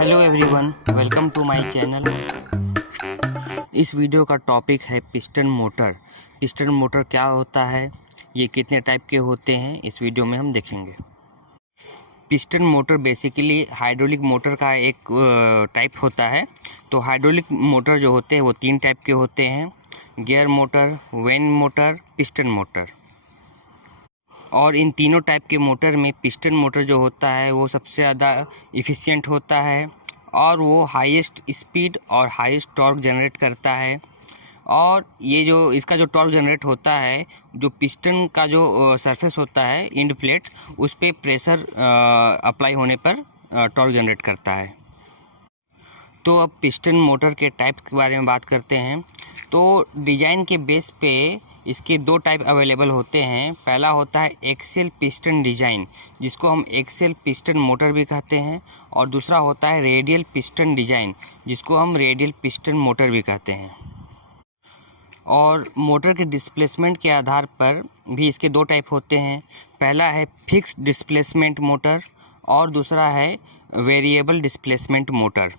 Hello everyone, welcome to my channel. इस video का topic है पिस्टन मोटर। पिस्टन मोटर क्या होता है, ये कितने टाइप के होते हैं, इस वीडियो में हम देखेंगे। Piston motor basically hydraulic motor का एक टाइप होता है। तो हाइड्रोलिक मोटर जो होते हैं वो 3 टाइप के होते हैं: gear motor, when motor, piston motor. और इन तीनों टाइप के मोटर में पिस्टन मोटर जो होता है वो सबसे ज़्यादा इफ़िशियंट होता है और वो हाईएस्ट स्पीड और हाईएस्ट टॉर्क जनरेट करता है। और ये जो इसका जो टॉर्क जनरेट होता है, जो पिस्टन का जो सरफेस होता है इंड प्लेट, उस पर प्रेशर अप्लाई होने पर टॉर्क जनरेट करता है। तो अब पिस्टन मोटर के टाइप के बारे में बात करते हैं। तो डिज़ाइन के बेस पे इसके 2 टाइप अवेलेबल होते हैं। पहला होता है एक्सियल पिस्टन डिज़ाइन, जिसको हम एक्सियल पिस्टन मोटर भी कहते हैं, और दूसरा होता है रेडियल पिस्टन डिज़ाइन, जिसको हम रेडियल पिस्टन मोटर भी कहते हैं। और मोटर के डिस्प्लेसमेंट के आधार पर भी इसके 2 टाइप होते हैं। पहला है फिक्स्ड डिस्प्लेसमेंट मोटर और दूसरा है variable displacement motor.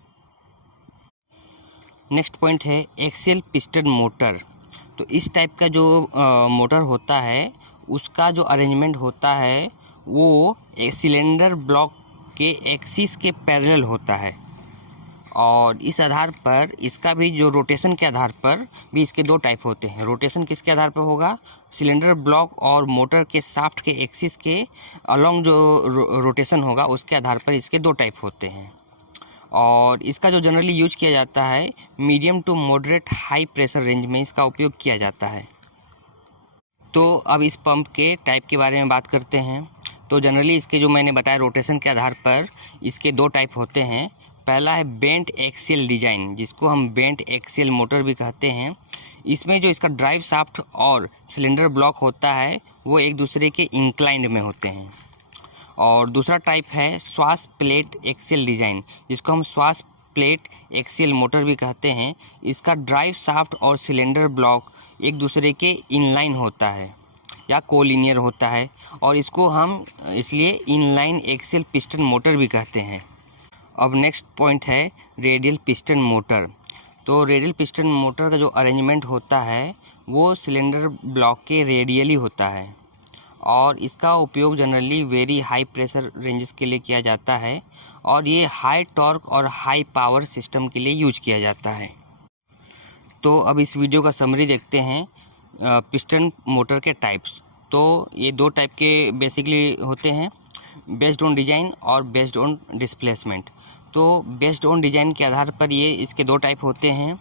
Next point है एक्सियल पिस्टन मोटर। तो इस टाइप का जो मोटर होता है, उसका जो अरेंजमेंट होता है वो एक सिलेंडर ब्लॉक के एक्सिस के पैरेलल होता है। और इस आधार पर इसका भी जो रोटेशन के आधार पर भी इसके 2 टाइप होते हैं। रोटेशन किसके आधार पर होगा? सिलेंडर ब्लॉक और मोटर के शाफ्ट के एक्सिस के अलोंग जो रोटेशन होगा, उसके आधार पर इसके 2 टाइप होते हैं। और इसका जो जनरली यूज किया जाता है, medium to moderate high pressure range में इसका उपयोग किया जाता है। तो अब इस पंप के टाइप के बारे में बात करते हैं। तो जनरली इसके जो मैंने बताया रोटेशन के आधार पर इसके 2 टाइप होते हैं। पहला है बेंट एक्सियल डिज़ाइन, जिसको हम बेंट एक्सियल मोटर भी कहते हैं। इसमें जो इसका ड्राइव शाफ्ट और सिलेंडर ब्लॉक होता है वो एक दूसरे के इंक्लाइंड में होते हैं। और दूसरा टाइप है श्वास प्लेट एक्सियल डिज़ाइन, जिसको हम श्वास प्लेट एक्सियल मोटर भी कहते हैं। इसका ड्राइव शाफ्ट और सिलेंडर ब्लॉक एक दूसरे के इनलाइन होता है या कोलिनियर होता है, और इसको हम इसलिए इनलाइन एक्सियल पिस्टन मोटर भी कहते हैं। अब नेक्स्ट पॉइंट है रेडियल पिस्टन मोटर। तो रेडियल पिस्टन मोटर का जो अरेंजमेंट होता है वो सिलेंडर ब्लॉक के रेडियली होता है, और इसका उपयोग generally very high pressure ranges के लिए किया जाता है, और ये हाई टॉर्क और हाई पावर सिस्टम के लिए यूज किया जाता है। तो अब इस वीडियो का समरी देखते हैं पिस्टन मोटर के टाइप्स। तो ये 2 टाइप के बेसिकली होते हैं, बेस्ड ऑन डिज़ाइन और बेस्ड ऑन डिस्प्लेसमेंट। तो बेस्ड ऑन डिज़ाइन के आधार पर ये इसके 2 टाइप होते हैं,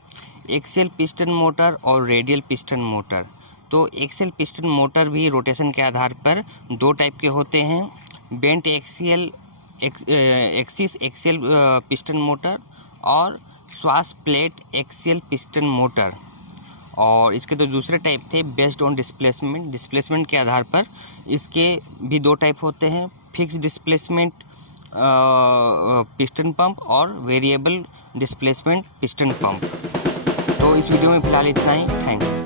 एक्सियल पिस्टन मोटर और रेडियल पिस्टन मोटर। तो एक्सियल पिस्टन मोटर भी रोटेशन के आधार पर 2 टाइप के होते हैं, bent axial axis axial piston motor और श्वास प्लेट एक्सियल पिस्टन मोटर। और इसके तो दूसरे टाइप थे बेस्ड ऑन डिस्प्लेसमेंट। डिस्प्लेसमेंट के आधार पर इसके भी 2 टाइप होते हैं, फिक्स डिस्प्लेसमेंट पिस्टन पंप और वेरिएबल डिस्प्लेसमेंट पिस्टन पंप। तो इस वीडियो में फिलहाल इतना ही। थैंक्स।